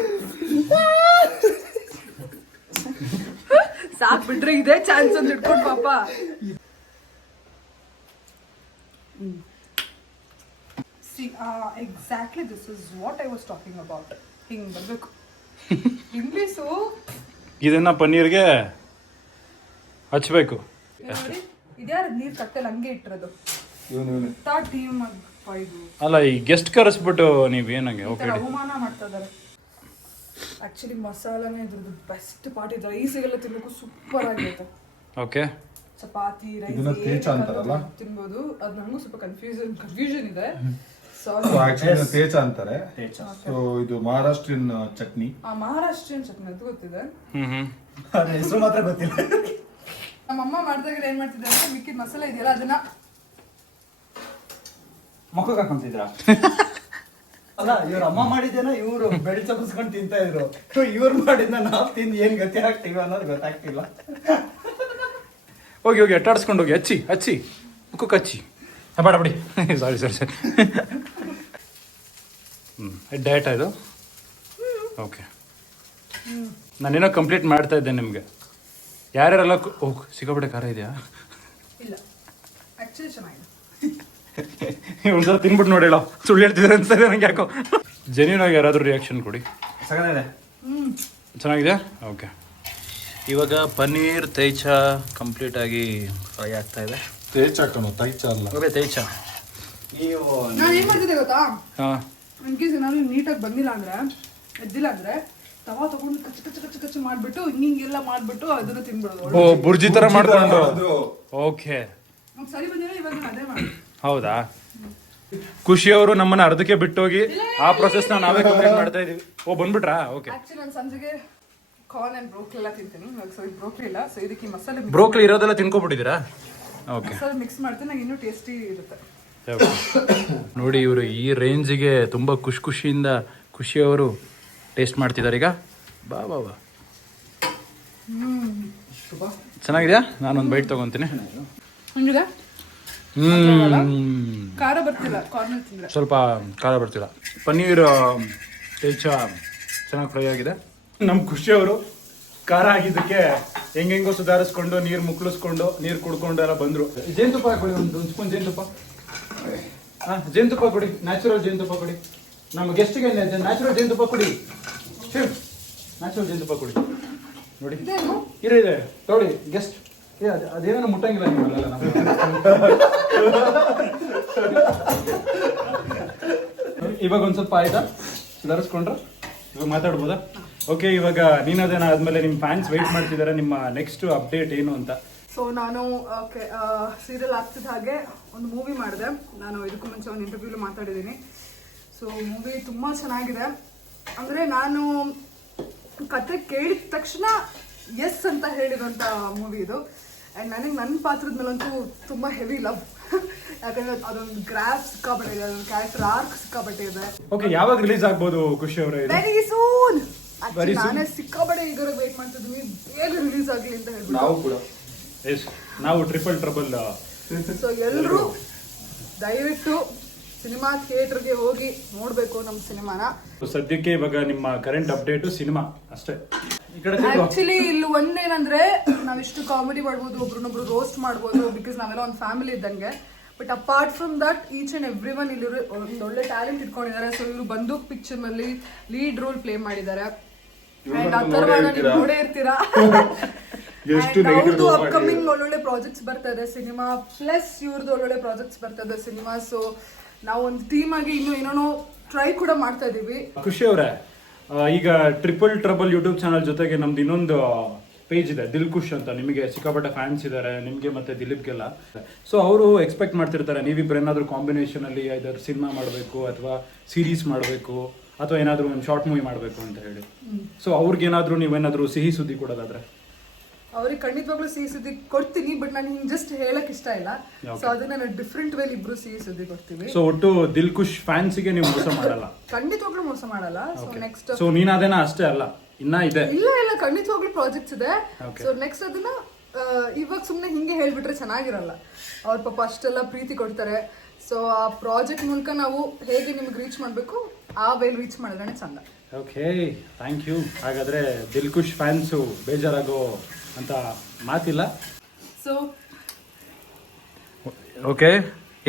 ಸಾಕ್ ಬಿಟ್ರೆ ಇದೇ ಚಾನ್ಸ್ ಅಂತ ಇಟ್ಕೊಂಡು ಪಾಪ. Exactly this is what I was talking about. ಹಿಂಗ್ ಬರ್ಬೇಕು ಇಂಗ್ಲೀಷು. ಇದನ್ನ ಪನ್ನೀರ್ಗೆ ಹಚ್ಬೇಕು. ನೋಡಿ ಇದ್ಯಾರ ನೀರ್ ಕಟ್ಟೆಲ್ಲ ಹಂಗೆ ಇಟ್ಟಿರೋದು ಟೀಮ್ ಇದು ಅಲ್ಲ, ಈ ಗೆಸ್ಟ್ ಕರೆಸ್ಬಿಟ್ಟು ನೀವ್ ಏನಂಗೆ ಈ ಓಕೆ ತರ ಅವಮಾನ ಮಾಡ್ತಾ ಇದಾರೆ. ಆಕ್ಚುಲಿ ಮಸಾಲಾನೇ ಇದ್ರದ್ದು ಬೆಸ್ಟ್ ಪಾರ್ಟ್ ಇದೆ. ರೈಸಿಗೆಲ್ಲ ತಿನ್ನೋಕ್ಕೂ ಸೂಪರ್ ಆಗಿರುತ್ತೆ. ಓಕೆ. ಚಪಾತಿ ಇದನ್ನ ತೇಚ ರೈಸ್ ಅಂತಾರಲ್ಲ? ತಿನ್ಬೋದು. ಅದು ನನಗೂ ಸ್ವಲ್ಪ ಕನ್ಫ್ಯೂಷನ್ ಇದೆ. ಸೊ ಆಕ್ಚುಲಿ ತೇಚ ಅಂತಾರೆ. ಸೊ ಇದು ಮಹಾರಾಷ್ಟ್ರೀಯನ್ ಚಟ್ನಿ. ಮಹಾರಾಷ್ಟ್ರೀಯನ್ ಚಟ್ನಿ ಅದು ಗೊತ್ತಿದೆ. ಹೆಸರು ಮಾತ್ರ ಗೊತ್ತಿಲ್ಲ. ನಮ್ಮಮ್ಮ ಮಾಡಿದಾಗ ಏನ್ ಮಾಡ್ತಿದ್ದೆ ಅಂದ್ರೆ ಮಿಕ್ಕಿದ ಮಸಾಲೆ ಇದೆಯಲ್ಲ ಅದನ್ನ ಮಕ್ಕಳು ಹಾಕೊಂತಿದ್ರ. ಅಲ್ಲ, ಇವ್ರ ಅಮ್ಮ ಮಾಡಿದ್ದೇನ ಇವ್ರು ಬೆಳಿ ಚಪ್ಪಿಸ್ಕೊಂಡು ತಿಂತಾ ಇದ್ರು. ಇವ್ರು ಮಾಡಿದ್ನ ನಾವ್ ತಿಂದು ಏನ್ ಗತಿ ಆಗ್ತೀವಿ ಅನ್ನೋದು ಗೊತ್ತಾಗ್ತಿಲ್ಲ. ಹೋಗಿ ಹೋಗಿ ಅಟ್ಟಾಡಿಸ್ಕೊಂಡು ಹೋಗಿ ಹಚ್ಚಿ ಮುಖಕ್ಕೆ ಹಚ್ಚಿ. ಬೇಡ ಬಿಡಿ. ಸಾರಿ. ಡಯಟ್ ಇದು. ಓಕೆ, ನಾನೇನೋ ಕಂಪ್ಲೀಟ್ ಮಾಡ್ತಾ ಇದ್ದೆ ನಿಮಗೆ. ಯಾರ್ಯಾರೆಲ್ಲ ಸಿಕ್ಕಾಪಟ್ಟೆ ಖಾರ ಇದೆಯಾ? ಇಲ್ಲ, ಆಕ್ಚುಲಿ ಚೆನ್ನಾಗಿದೆ. ಒಂದ್ಸಲ ತಿನ್ಬಿಟ್ಟು ನೋಡಿ, ಹೇಳೋ ಸುಳ್ಳು ಹೇಳ್ತಿದ್ರೆ ಅನ್ಸ್ತದೆ ನಂಗೆ ಯಾಕೋ. ಜೆನ್ಯೂನ್ ಆಗಿ ಯಾರಾದರೂ ರಿಯಾಕ್ಷನ್ ಕೊಡಿ. ಸಗದಿದೆ. ಚೆನ್ನಾಗಿದೆ. ಓಕೆ, ಇವಾಗ ಪನ್ನೀರ್ ತೈಚ ಕಂಪ್ಲೀಟ್ ಆಗಿ ಫ್ರೈ ಆಗ್ತಾ ಇದೆ. ತೇಚ ಕಣೋ, ತೈಚ ಅಲ್ಲ. ಓಕೆ, ತೈಚ. ನಾನು ಏನ್ ಮಾಡ್ತಿದ್ದೆ ಗೊತ್ತಾ, ಹಾಂ, ಇನ್ ಕೇಸ್ ಏನಾದ್ರು ನೀಟಾಗಿ ಬಂದಿಲ್ಲ ಅಂದ್ರೆ ಎದ್ದಿಲ್ಲ ಅಂದ್ರೆ ತವಾ ತಗೊಂಡು ಕಚ್ಚ ಮಾಡ್ಬಿಟ್ಟು ಹಿಂಗೆಲ್ಲ ಮಾಡ್ಬಿಟ್ಟು ಅದನ್ನ ತಿನ್ಬಿಡೋದು. ಓ, ಬುರ್ಜಿ ಥರ ಮಾಡ್ಕೊಂಡು. ಓಕೆ, ಸರಿ ಬಂದಿಲ್ಲ, ಇವಾಗ ನಾನು ಅದೇ ಮಾಡಿ. ಹೌದಾ? ಖುಷಿಯವರು ನಮ್ಮನ್ನ ಅರ್ಧಕ್ಕೆ ಬಿಟ್ಟೋಗಿ ಆ ಪ್ರೊಸೆಸ್ನ ನಾವೇ ಕಂಪ್ಲೀಟ್ ಮಾಡ್ತಾ ಇದೀವಿ. ಓ, ಬಂದ್ಬಿಟ್ರಾ? ಓಕೆ. ಆಕ್ಚುಲಿ ನಾನು ಸಂಜೆಗೆ ಕಾರ್ನ್ ಅಂಡ್ ಬ್ರೋಕ್ಲಿ ಎಲ್ಲ ತಿಂತೀನಿ. ಸೊ ಇದು ಬ್ರೋಕ್ಲಿ ಇಲ್ಲ, ಸೊ ಇದಕ್ಕೆ ಈ ಮಸಾಲೆ ಬ್ರೋಕ್ಲಿ ಇರೋದೆಲ್ಲ ತಿನ್ಕೊಬಿಟ್ಟಿದ್ದೀರಾ? ಓಕೆ, ಮಸಾಲೆ ಮಿಕ್ಸ್ ಮಾಡ್ತೀನಿ, ನಂಗೆ ಇನ್ನೂ ಟೇಸ್ಟಿ ಇರುತ್ತೆ. ನೋಡಿ, ಇವರು ಈ ರೇಂಜಿಗೆ ತುಂಬ ಖುಷಿಯಿಂದ ಖುಷಿಯವರು ಟೇಸ್ಟ್ ಮಾಡ್ತಿದ್ದಾರೆ ಈಗ. ಬಾ ಬಾ ಬಾ, ಚೆನ್ನಾಗಿದೆಯಾ? ನಾನೊಂದು ಬೈಟ್ ತಗೊಂತೀನಿ. ಹಂಗಿದೆ, ಖಾರ ಬರ್ತಿಲ್ಲ ಕಾರ್ನಲ್ಲಿ ತಿಂದ್ರೆ. ಸ್ವಲ್ಪ ಖಾರ ಬರ್ತಿಲ್ಲ. ಪನ್ನೀರ್ ಟೇಚ ಚೆನ್ನಾಗಿ ಫ್ರೈ ಆಗಿದೆ. ನಮ್ಮ ಖುಷಿಯವರು ಖಾರ ಆಗಿದ್ದಕ್ಕೆ ಹೆಂಗೆಂಗೋ ಸುಧಾರಿಸ್ಕೊಂಡು ನೀರು ಮುಕ್ಕಳಿಸ್ಕೊಂಡು ನೀರು ಕುಡ್ಕೊಂಡು ಎಲ್ಲ ಬಂದರು. ಜೇನುತುಪ್ಪ ಹಾಕೊಳ್ಳಿ, ಒಂದು ಸ್ಪೂನ್ ಜೇನುತುಪ್ಪ. ಹಾಂ, ಜೇನುತುಪ್ಪ ಕೊಡಿ, ನ್ಯಾಚುರಲ್ ಜೇನುತುಪ್ಪ ಕೊಡಿ. ನಮ್ಮ ಗೆಸ್ಟಿಗೆ ನ್ಯಾಚುರಲ್ ಜೇನುತುಪ್ಪ ಕೊಡಿ. ನ್ಯಾಚುರಲ್ ಜೇನುತುಪ್ಪ ಕೊಡಿ. ನೋಡಿ, ಇದೆ ತೊಗೊಳ್ಳಿ ಗೆಸ್ಟ್. ಅದೇನೋ ಮುಟ್ಟಂಗಿಲ್ಲ ನಿಮ್ಮಲ್ಲ. ಇವಾಗ ಒಂದು ಸ್ವಲ್ಪ ಆಯ್ತಾ ಸುಧಾರಿಸ್ಕೊಂಡ್ರ? ಇವಾಗ ಮಾತಾಡ್ಬೋದಾ? ಓಕೆ, ಇವಾಗ ನೀನದೇನ ಆದ್ಮೇಲೆ ನಿಮ್ಮ ಫ್ಯಾನ್ಸ್ ವೆಯ್ಟ್ ಮಾಡ್ತಿದ್ದಾರೆ ನಿಮ್ಮ ನೆಕ್ಸ್ಟ್ ಅಪ್ಡೇಟ್ ಏನು ಅಂತ. ಸೊ ನಾನು ಸೀರಿಯಲ್ ಆಗ್ತಿದ್ದ ಹಾಗೆ ಒಂದು ಮೂವಿ ಮಾಡಿದೆ. ನಾನು ಇದಕ್ಕೂ ಮುಂಚೆ ಒಂದು ಇಂಟರ್ವ್ಯೂಲಿ ಮಾತಾಡಿದ್ದೀನಿ. ಸೊ ಮೂವಿ ತುಂಬ ಚೆನ್ನಾಗಿದೆ. ಅಂದರೆ ನಾನು ಕತೆ ಕೇಳಿದ ತಕ್ಷಣ ಎಸ್ ಅಂತ ಹೇಳಿದಂಥ ಮೂವಿ ಇದು. ಆ್ಯಂಡ್ ನನಗೆ ನನ್ನ ಪಾತ್ರದ ಮೇಲಂತೂ ತುಂಬ ಹೆವಿ ಲವ್. ಯಾಕಂದರೆ ಅದೊಂದು ಗ್ರಾಫ್ ಸಿಕ್ಕಾಪಟ್ಟೆ ಇದೆ, ಅದೊಂದು ಕ್ಯಾರೆಕ್ಟರ್ ಆರ್ಕ್ ಸಿಕ್ಕಾಪಟ್ಟೆ ಇದೆ. ಓಕೆ, ಯಾವಾಗ ರಿಲೀಸ್ ಆಗ್ಬೋದು ಖುಷಿ ಅವರೇ? Very soon. ನಾನೇ ಸಿಕ್ಕಾಪಟ್ಟೆ ಈಗ ವೇಟ್ ಮಾಡ್ತಿದ್ದೀನಿ, ಬೇಗ ರಿಲೀಸ್ ಆಗಲಿ ಅಂತ ಹೇಳ್ಬಿಟ್ಟು. ನಾವು ಕೂಡ ನಾವು ಟ್ರಿಪಲ್ ಟ್ರಬಲ್. ಸೊ ಎಲ್ಲರೂ ದಯವಿಟ್ಟು ಸಿನಿಮಾ ಥಿಯೇಟರ್ಗೆ ಹೋಗಿ ನೋಡ್ಬೇಕು ನಮ್ಮ ಸಿನಿಮಾನ. ಸದ್ಯಕ್ಕೆ ಇವಾಗ ನಿಮ್ಮ ಕರೆಂಟ್ ಅಪ್ಡೇಟ್ ಸಿನಿಮಾ ಅಷ್ಟೇ. ಆಕ್ಚುಲಿ ಇಲ್ಲಿ ಒಂದೇನಂದ್ರೆ ನಾವಿಷ್ಟು ಕಾಮಿಡಿ ಮಾಡ್ಬೋದು, ಒಬ್ರನ್ನೊಬ್ರು ರೋಸ್ಟ್ ಮಾಡ್ಬೋದು, ಬಿಕಾಸ್ ನಾವೆಲ್ಲ ಒಂದು ಫ್ಯಾಮಿಲಿ ಇದ್ದಂಗೆ. But apart from that each and every one ಇಲ್ಲಿ ಒಂದು ಒಳ್ಳೆ ಟ್ಯಾಲೆಂಟ್ ಇಟ್ಕೊಂಡಿದ್ದಾರೆ. ಸೊ ಇವರು ಬಂದೂಕ್ ಪಿಕ್ಚರ್ ನಲ್ಲಿ ಲೀಡ್ ರೋಲ್ ಪ್ಲೇ ಮಾಡಿದ್ದಾರೆ. ಅಂಡ್ ಅಥರ್ವಣ ನೀವು ನೋಡೇ ಇರ್ತೀರಾ. ಅವ್ರದ್ದು ಅಪ್ಕಮಿಂಗ್ ಒಳ್ಳೊಳ್ಳೆ ಪ್ರಾಜೆಕ್ಟ್ಸ್ ಬರ್ತಾ ಇದೆ ಸಿನಿಮಾ, ಪ್ಲಸ್ ಇವ್ರದ್ದು ಒಳ್ಳೊಳ್ಳೆ ಪ್ರಾಜೆಕ್ಟ್ಸ್ ಬರ್ತಾ ಇದೆ ಸಿನಿಮಾ. ಸೊ ನಾವು ಒಂದು ಟೀಮ್ ಆಗಿ ಇನ್ನೂ ಏನೇನೋ ಟ್ರೈ ಕೂಡ ಮಾಡ್ತಾ ಇದೀವಿ. ಖುಷಿ ಅವರೇ, ಈಗ ಟ್ರಿಪಲ್ ಟ್ರಬಲ್ ಯೂಟ್ಯೂಬ್ ಚಾನಲ್ ಜೊತೆಗೆ ನಮ್ದು ಇನ್ನೊಂದು ಪೇಜ್ ಇದೆ, ದಿಲ್ ಖುಷ್ ಅಂತ. ನಿಮಗೆ ಸಿಕ್ಕಾಪಟ್ಟೆ ಫ್ಯಾನ್ಸ್ ಇದ್ದಾರೆ, ನಿಮಗೆ ಮತ್ತೆ ದಿಲೀಪ್ಗೆಲ್ಲ. ಸೊ ಅವರು ಎಕ್ಸ್ಪೆಕ್ಟ್ ಮಾಡ್ತಿರ್ತಾರೆ ನೀವಿಬ್ರು ಏನಾದರೂ ಕಾಂಬಿನೇಷನ್ ಅಲ್ಲಿ ಐದಾರು ಸಿನಿಮಾ ಮಾಡಬೇಕು ಅಥವಾ ಸೀರೀಸ್ ಮಾಡಬೇಕು ಅಥವಾ ಏನಾದರೂ ಒಂದು ಶಾರ್ಟ್ ಮೂವಿ ಮಾಡಬೇಕು ಅಂತ ಹೇಳಿ. ಸೊ ಅವ್ರಿಗೇನಾದರೂ ನೀವೇನಾದರೂ ಸಿಹಿ ಸುದ್ದಿ ಕೊಡೋದಾದ್ರೆ? ಅವ್ರಿಗೆ ಖಂಡಿತವಾಗ್ಲೂ ಸಿಹಿ ಸುದ್ದಿ ಕೊಡ್ತೀನಿ, ಬಟ್ ನಾನು ಹಿಂಗೆ ಜಸ್ಟ್ ಹೇಳಕ್ ಇಷ್ಟ ಇಲ್ಲ. ಸೊ ಅದನ್ನ ನಾನು ಡಿಫ್ರೆಂಟ್ ವೇಲಿ ಇಬ್ರು ಸಿಹಿ ಸುದ್ದಿ ಕೊಡ್ತೀವಿ. ಸೊ ಒಟ್ಟು ದಿಲ್ ಖುಷ್ ಫ್ಯಾನ್ಸಿಗೆ ನೀವು ಮೋಸ ಮಾಡಲ್ಲ? ಖಂಡಿತವಾಗ್ಲೂ ಮೋಸ ಮಾಡಲ್ಲ. ಸೊ ನೆಕ್ಸ್ಟ್ ಸೊ ನೀನ್ ಅದೇನ ಅಷ್ಟೇ ಅಲ್ಲ, ಇನ್ನ ಇದೆ? ಇಲ್ಲ ಖಂಡಿತವಾಗ್ಲೂ ಪ್ರಾಜೆಕ್ಟ್ಸ್ ಇದೆ. ಸೊ ನೆಕ್ಸ್ಟ್ ಅದನ್ನ ಇವಾಗ ಸುಮ್ಮನೆ ಹಿಂಗೆ ಹೇಳ್ಬಿಟ್ರೆ ಚೆನ್ನಾಗಿರಲ್ಲ. ಅವ್ರ ಪಾಪ ಅಷ್ಟೆಲ್ಲ ಪ್ರೀತಿ ಕೊಡ್ತಾರೆ. ಸೊ ಆ ಪ್ರಾಜೆಕ್ಟ್ ಮೂಲಕ ನಾವು ಹೇಗೆ ನಿಮ್ಗೆ ರೀಚ್ ಮಾಡಬೇಕು ಆ ವೇಲ್ ರೀಚ್ ಮಾಡಿದ್ರೆ ಚಂದ. Okay thank you. ಹಾಗಾದರೆ ದಿಲ್ಖುಷ್ ಫ್ಯಾನ್ಸು ಬೇಜಾರಾಗೋ ಅಂತ ಮಾತಿಲ್ಲ. ಸೊ ಓಕೆ,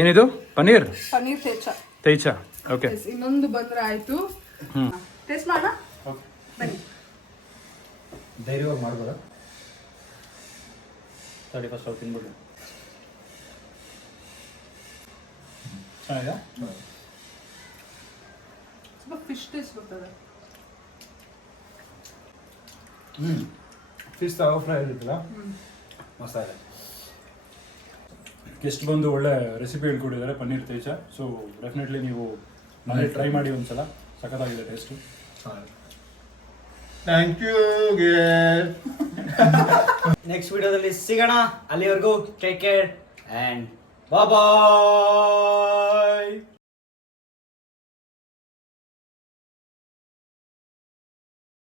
ಏನಿದು? ಪನ್ನೀರ್ ಪನ್ನೀರ್ ತೇಚ. ಓಕೆ, ಇನ್ನೊಂದು ಬಂದ್ರೆ ಆಯ್ತು. ಟೇಸ್ಟ್ ಮಾಡೋಣ ಬನ್ನಿ. ಧೈರ್ಯವಾಗಿ ಮಾಡ್ಬೋದಾ? ತಡಿ ಫಸ್ಟ್ ಅವ್ರು ತಿನ್ಬಿಟ್ಟು. ಚೆನ್ನಾಗಿದೆ. ಸ್ವಲ್ಪ ಫಿಶ್ ಟೇಸ್ಟ್ ಬರ್ತದೆ. ಫಿಶ್ ತವ ಫ್ರೈ ಇರುತ್ತಲ್ಲ, ಮಸಾಲೆ. ಗೆಸ್ಟ್ ಬಂದು ಒಳ್ಳೆ ರೆಸಿಪಿ ಹೇಳ್ಕೊಟ್ಟಿದ್ದಾರೆ ಪನ್ನೀರ್ ತೇಚ. ಸೊ ಡೆಫಿನೆಟ್ಲಿ ನೀವು ಮನೆ ಟ್ರೈ ಮಾಡಿ ಒಂದ್ಸಲ, ಸಖತ್ತಾಗಿದೆ ಟೇಸ್ಟು. Thank you. ನೆಕ್ಸ್ಟ್ ವಿಡಿಯೋದಲ್ಲಿ ಸಿಗೋಣ. ಅಲ್ಲಿವರೆಗೂ ಟೇಕ್ ಕೇರ್ ಆ್ಯಂಡ್ ಬಾಯ್.